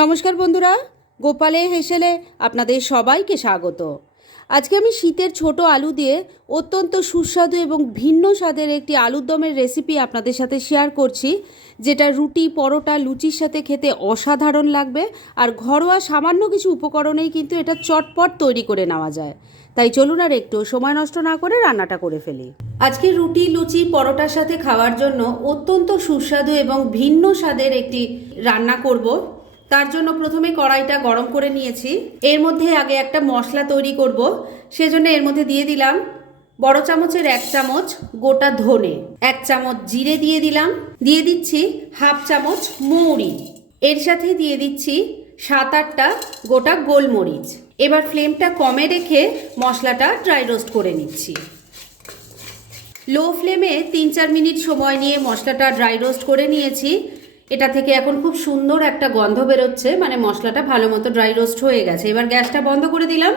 নমস্কার বন্ধুরা, গোপালে হেসেলে আপনাদের সবাইকে স্বাগত। আজকে আমি শীতের ছোট আলু দিয়ে অত্যন্ত সুস্বাদু এবং ভিন্ন স্বাদের একটি আলুর দমের রেসিপি আপনাদের সাথে শেয়ার করছি, যেটা রুটি, পরোটা, লুচির সাথে খেতে অসাধারণ লাগবে আর ঘরোয়া সামান্য কিছু উপকরণেই কিন্তু এটা চটপট তৈরি করে নেওয়া যায়। তাই চলুন আর একটু সময় নষ্ট না করে রান্নাটা করে ফেলি। আজকে রুটি, লুচি, পরোটার সাথে খাওয়ার জন্য অত্যন্ত সুস্বাদু এবং ভিন্ন স্বাদের একটি রান্না করব। তার জন্য প্রথমে কড়াইটা গরম করে নিয়েছি। এর মধ্যে আগে একটা মশলা তৈরি করব। সেজন্য এর মধ্যে দিয়ে দিলাম বড় চামচের এক চামচ গোটা ধনে, এক চামচ জিরে দিয়ে দিলাম। দিয়ে দিচ্ছি হাফ চামচ মৌরি। এর সাথে দিয়ে দিচ্ছি সাত আটটা গোটা গোলমরিচ। এবার ফ্লেমটা কমে রেখে মশলাটা ড্রাই রোস্ট করে নিচ্ছি। লো ফ্লেমে তিন চার মিনিট সময় নিয়ে মশলাটা ড্রাই রোস্ট করে নিয়েছি। এটা থেকে এখন খুব সুন্দর একটা গন্ধ বেরোচ্ছে মানে মশলাটা ভালো মতো ড্রাই রোস্ট হয়ে গেছে। এবার গ্যাসটা বন্ধ করে দিলাম,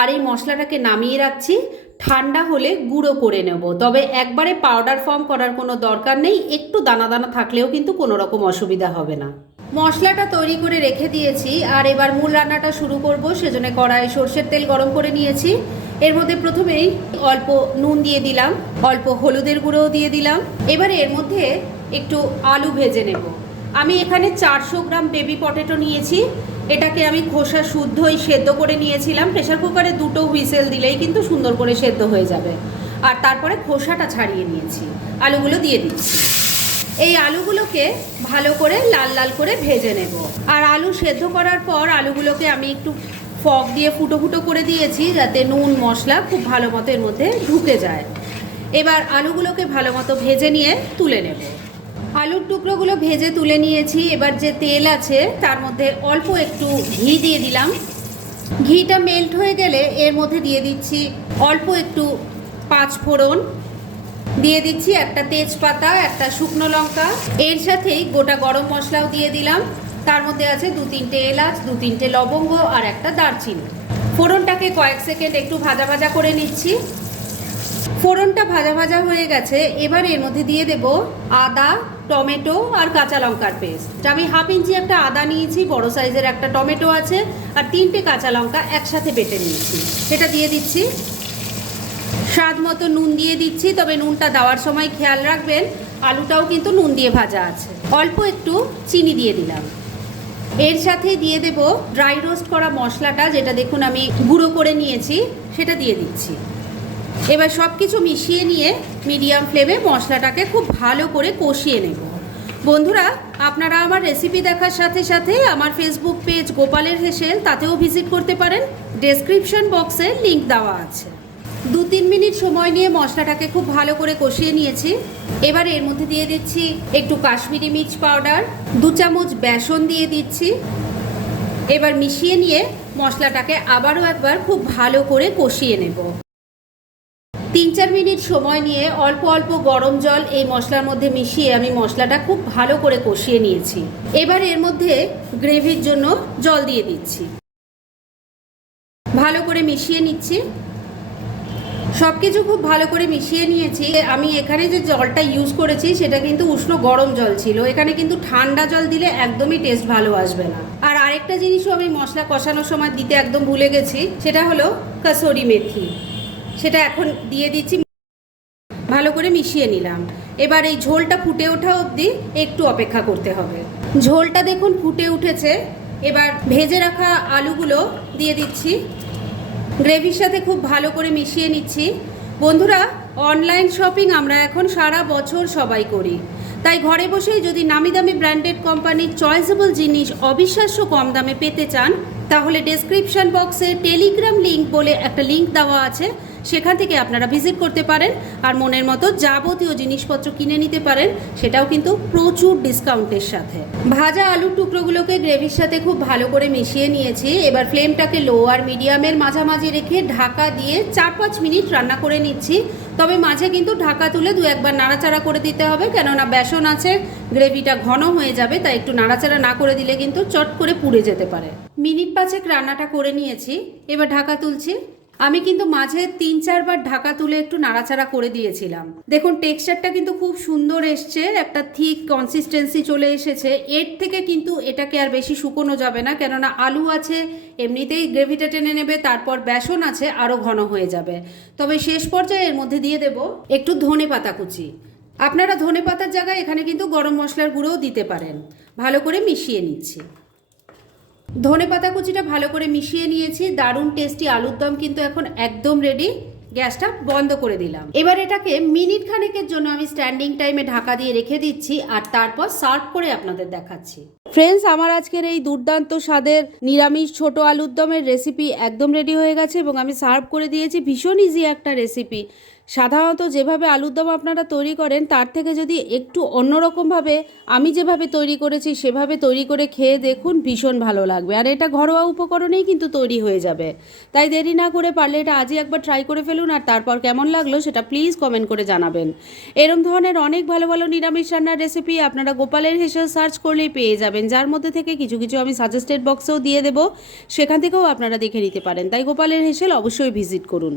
আর এই মশলাটাকে নামিয়ে রাখছি। ঠান্ডা হলে গুঁড়ো করে নেব, তবে একবারে পাউডার ফর্ম করার কোনো দরকার নেই, একটু দানা দানা থাকলেও কিন্তু কোনো রকম অসুবিধা হবে না। মশলাটা তৈরি করে রেখে দিয়েছি, আর এবার মূল রান্নাটা শুরু করব, সেজন্য কড়াই সর্ষের তেল গরম করে নিয়েছি। এর মধ্যে প্রথমেই অল্প নুন দিয়ে দিলাম, অল্প হলুদের গুঁড়োও দিয়ে দিলাম। এবার এর মধ্যে একটু আলু ভেজে নেব। আমি এখানে চারশো গ্রাম বেবি পটেটো নিয়েছি। এটাকে আমি খোসা শুদ্ধই সেদ্ধ করে নিয়েছিলাম। প্রেশার কুকারে দুটো হুইসেল দিলেই কিন্তু সুন্দর করে সেদ্ধ হয়ে যাবে। আর তারপরে খোসাটা ছাড়িয়ে নিয়েছি। আলুগুলো দিয়ে দিচ্ছি। এই আলুগুলোকে ভালো করে লাল লাল করে ভেজে নেব। আর আলু সেদ্ধ করার পর আলুগুলোকে আমি একটু ফক দিয়ে ফুটো ফুটো করে দিয়েছি যাতে নুন, মশলা খুব ভালো মতো এর মধ্যে ঢুকে যায়। এবার আলুগুলোকে ভালো মতো ভেজে নিয়ে তুলে নেব। আলুর টুকরোগুলো ভেজে তুলে নিয়েছি। এবার যে তেল আছে, তার মধ্যে অল্প একটু ঘি দিয়ে দিলাম। ঘিটা মেল্ট হয়ে গেলে এর মধ্যে দিয়ে দিচ্ছি অল্প একটু পাঁচ ফোড়ন। দিয়ে দিচ্ছি একটা তেজপাতা, একটা শুকনো লঙ্কা। এর সাথেই গোটা গরম মশলাও দিয়ে দিলাম। তার মধ্যে আছে দু তিনটে এলাচ, দু তিনটে লবঙ্গ আর একটা দারচিনি। ফোড়নটাকে কয়েক সেকেন্ড একটু ভাজা ভাজা করে নিচ্ছি। ফোড়নটা ভাজা ভাজা হয়ে গেছে। এবার এর মধ্যে দিয়ে দেব আদা টমেটো আর কাঁচা লঙ্কার পেস্ট। আমি হাফ ইঞ্চি একটা আদা নিয়েছি, বড় সাইজের একটা টমেটো আছে, আর তিনটে কাঁচা লঙ্কা একসাথে বেটে নিয়েছি। সেটা দিয়ে দিচ্ছি। স্বাদ মতো নুন দিয়ে দিচ্ছি, তবে নুনটা দেওয়ার সময় খেয়াল রাখবেন, আলুটাও কিন্তু নুন দিয়ে ভাজা আছে। অল্প একটু চিনি দিয়ে দিলাম। এর সাথে দিয়ে দেব ড্রাই রোস্ট করা মশলাটা, যেটা দেখুন আমি গুঁড়ো করে নিয়েছি, সেটা দিয়ে দিচ্ছি। এবার সব কিছু মিশিয়ে নিয়ে মিডিয়াম ফ্লেমে মশলাটাকে খুব ভালো করে কষিয়ে নেব। বন্ধুরা, আপনারা আমার রেসিপি দেখার সাথে সাথে আমার ফেসবুক পেজ গোপালের হেসেল তাতেও ভিজিট করতে পারেন। ডেসক্রিপশন বক্সে লিংক দেওয়া আছে। দু তিন মিনিট সময় নিয়ে মশলাটাকে খুব ভালো করে কষিয়ে নিয়েছি। এবার এর মধ্যে দিয়ে দিচ্ছি একটু কাশ্মীরি মির্চ পাউডার, দু চামচ বেসন দিয়ে দিচ্ছি। এবার মিশিয়ে নিয়ে মশলাটাকে আবারও একবার খুব ভালো করে কষিয়ে নেব। তিন চার মিনিট সময় নিয়ে অল্প অল্প গরম জল এই মশলার মধ্যে মিশিয়ে আমি মশলাটা খুব ভালো করে কষিয়ে নিয়েছি। এবার এর মধ্যে গ্রেভির জন্য জল দিয়ে দিচ্ছি। ভালো করে মিশিয়ে নিচ্ছি। সব কিছু খুব ভালো করে মিশিয়ে নিয়েছি। আমি এখানে যে জলটা ইউজ করেছি, সেটা কিন্তু উষ্ণ গরম জল ছিল। এখানে কিন্তু ঠান্ডা জল দিলে একদমই টেস্ট ভালো আসবে না। আর আরেকটা জিনিসও আমি মশলা কষানোর সময় দিতে একদম ভুলে গেছি, সেটা হলো কাসরি মেথি। সেটা এখন দিয়ে দিচ্ছি। ভালো করে মিশিয়ে নিলাম। এবার এই ঝোলটা ফুটে ওঠা অবধি একটু অপেক্ষা করতে হবে। ঝোলটা দেখুন ফুটে উঠেছে। এবার ভেজে রাখা আলুগুলো দিয়ে দিচ্ছি। গ্রেভির সাথে খুব ভালো করে মিশিয়ে নিচ্ছি। বন্ধুরা অনলাইন শপিং আমরা এখন সারা বছর সবাই করি। তাই ঘরে বসেই যদি নামি দামি ব্র্যান্ডেড কোম্পানির চয়েসেবল জিনিস অবিশ্বাস্য কম দামে পেতে চান, তাহলে ডেসক্রিপশন বক্সে টেলিগ্রাম লিঙ্ক বলে একটা লিঙ্ক দেওয়া আছে। সেখান থেকে আপনারা ভিজিট করতে পারেন আর মনের মতো যাবতীয় জিনিসপত্র কিনে নিতে পারেন। সেটাও কিন্তু প্রচুর ডিসকাউন্টের সাথে। ভাজা আলুর টুকরোগুলোকে গ্রেভির সাথে খুব ভালো করে মিশিয়ে নিয়েছি। এবার ফ্লেমটাকে লো আর মিডিয়ামের মাঝামাঝি রেখে ঢাকা দিয়ে চার পাঁচ মিনিট রান্না করে নিচ্ছি। তবে মাঝে কিন্তু ঢাকা তুলে দু একবার নাড়াচাড়া করে দিতে হবে, কেননা বেসন আছে, গ্রেভিটা ঘন হয়ে যাবে, তাই একটু নাড়াচাড়া না করে দিলে কিন্তু চট করে পুড়ে যেতে পারে। মিনিট পাঁচেক রান্নাটা করে নিয়েছি, এবার ঢাকা তুলছি। আমি কিন্তু মাঝে তিন চারবার ঢাকা তুলে একটু নাড়াচাড়া করে দিয়েছিলাম। দেখুন টেক্সচারটা কিন্তু খুব সুন্দর এসছে, একটা থিক কনসিস্টেন্সি চলে এসেছে। এর থেকে কিন্তু এটাকে আর বেশি শুকোনো যাবে না, কেননা আলু আছে, এমনিতেই গ্রেভিটা টেনে নেবে, তারপর বেসন আছে, আরও ঘন হয়ে যাবে। তবে শেষ পর্যায়ে এর মধ্যে দিয়ে দেব একটু ধনে পাতা কুচি। আপনারা ধনে পাতার জায়গায় এখানে কিন্তু গরম মশলার গুঁড়োও দিতে পারেন। ভালো করে মিশিয়ে নিচ্ছি। ধনে পাতা কুচিটা ভালো করে মিশিয়ে নিয়েছি, দারুণ টেস্টি আলুর দম কিন্তু এখন একদম রেডি গ্যাসটা বন্ধ করে দিলাম। এবার এটাকে মিনিট খানেকের জন্য আমি স্ট্যান্ডিং টাইমে ঢাকা দিয়ে রেখে দিচ্ছি আর তারপর সার্ভ করে আপনাদের দেখাচ্ছি। ফ্রেন্ডস আমার আজকের এই দুর্দান্ত স্বাদের নিরামিষ ছোট আলুর দমের রেসিপি একদম রেডি হয়ে গেছে এবং আমি সার্ভ করে দিয়েছি। ভীষণ ইজি একটা রেসিপি সাধারণত যেভাবে আলুর দম আপনারা তৈরি করেন, তার থেকে যদি একটু অন্যরকমভাবে আমি যেভাবে তৈরি করেছি, সেভাবে তৈরি করে খেয়ে দেখুন ভীষণ ভালো লাগবে। আর এটা ঘরোয়া উপকরণেই কিন্তু তৈরি হয়ে যাবে। তাই দেরি না করে পারলে এটা আজই একবার ট্রাই করে ফেলুন আর তারপর কেমন লাগল সেটা প্লিজ কমেন্ট করে জানাবেন। এরম ধরনের অনেক ভালো ভালো নিরামিষ রান্নার রেসিপি আপনারা গোপালের হেসেল সার্চ করলেই পেয়ে যাবেন। যার মধ্যে থেকে কিছু কিছু আমি সাজেস্টেড বক্সেও দিয়ে দেবো, সেখান থেকেও আপনারা দেখে নিতে পারেন। তাই গোপালের হেসেল অবশ্যই ভিজিট করুন।